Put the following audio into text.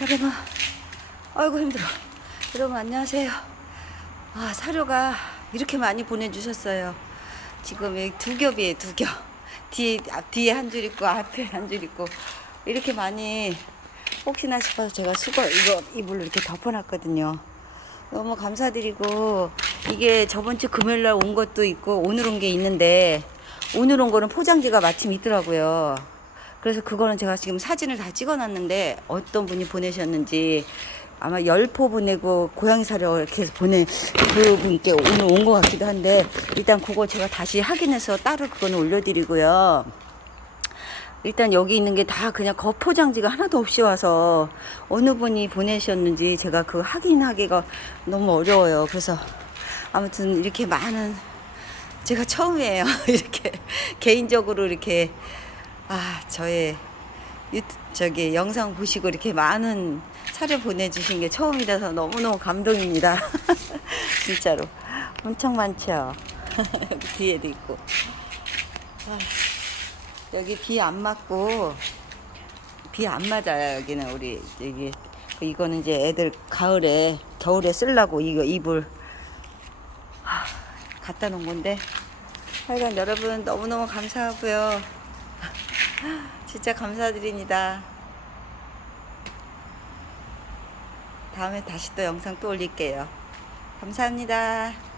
여러분, 아이고 힘들어. 여러분 안녕하세요. 아 사료가 이렇게 많이 보내주셨어요. 지금 두 겹이에요, 두 겹. 뒤에 앞 뒤에 한 줄 있고 앞에 한 줄 있고 이렇게 많이 혹시나 싶어서 제가 수거 이거 이불로 이렇게 덮어놨거든요. 너무 감사드리고 이게 저번 주 금요일 날 온 것도 있고 오늘 온 게 있는데 오늘 온 거는 포장지가 마침 있더라고요. 그래서 그거는 제가 지금 사진을 다 찍어놨는데 어떤 분이 보내셨는지 아마 열포 보내고 고양이 사료 이렇게 해서 보내 그 분께 오늘 온 것 같기도 한데 일단 그거 제가 다시 확인해서 따로 그거는 올려드리고요. 일단 여기 있는 게 다 그냥 거포장지가 하나도 없이 와서 어느 분이 보내셨는지 제가 그 확인하기가 너무 어려워요. 그래서 아무튼 이렇게 많은 제가 처음이에요. 이렇게 개인적으로 이렇게 아 저의 유튜 저기 영상 보시고 이렇게 많은 사료 보내주신 게 처음이라서 너무너무 감동입니다. 진짜로 엄청 많죠. 여기 뒤에도 있고. 아, 여기 비 안 맞고 비 안 맞아요 여기는 우리 여기 그 이거는 이제 애들 가을에 겨울에 쓰려고 이거 이불 하, 갖다 놓은 건데 하여간 여러분 너무너무 감사하고요 진짜 감사드립니다. 다음에 다시 또 영상 또 올릴게요. 감사합니다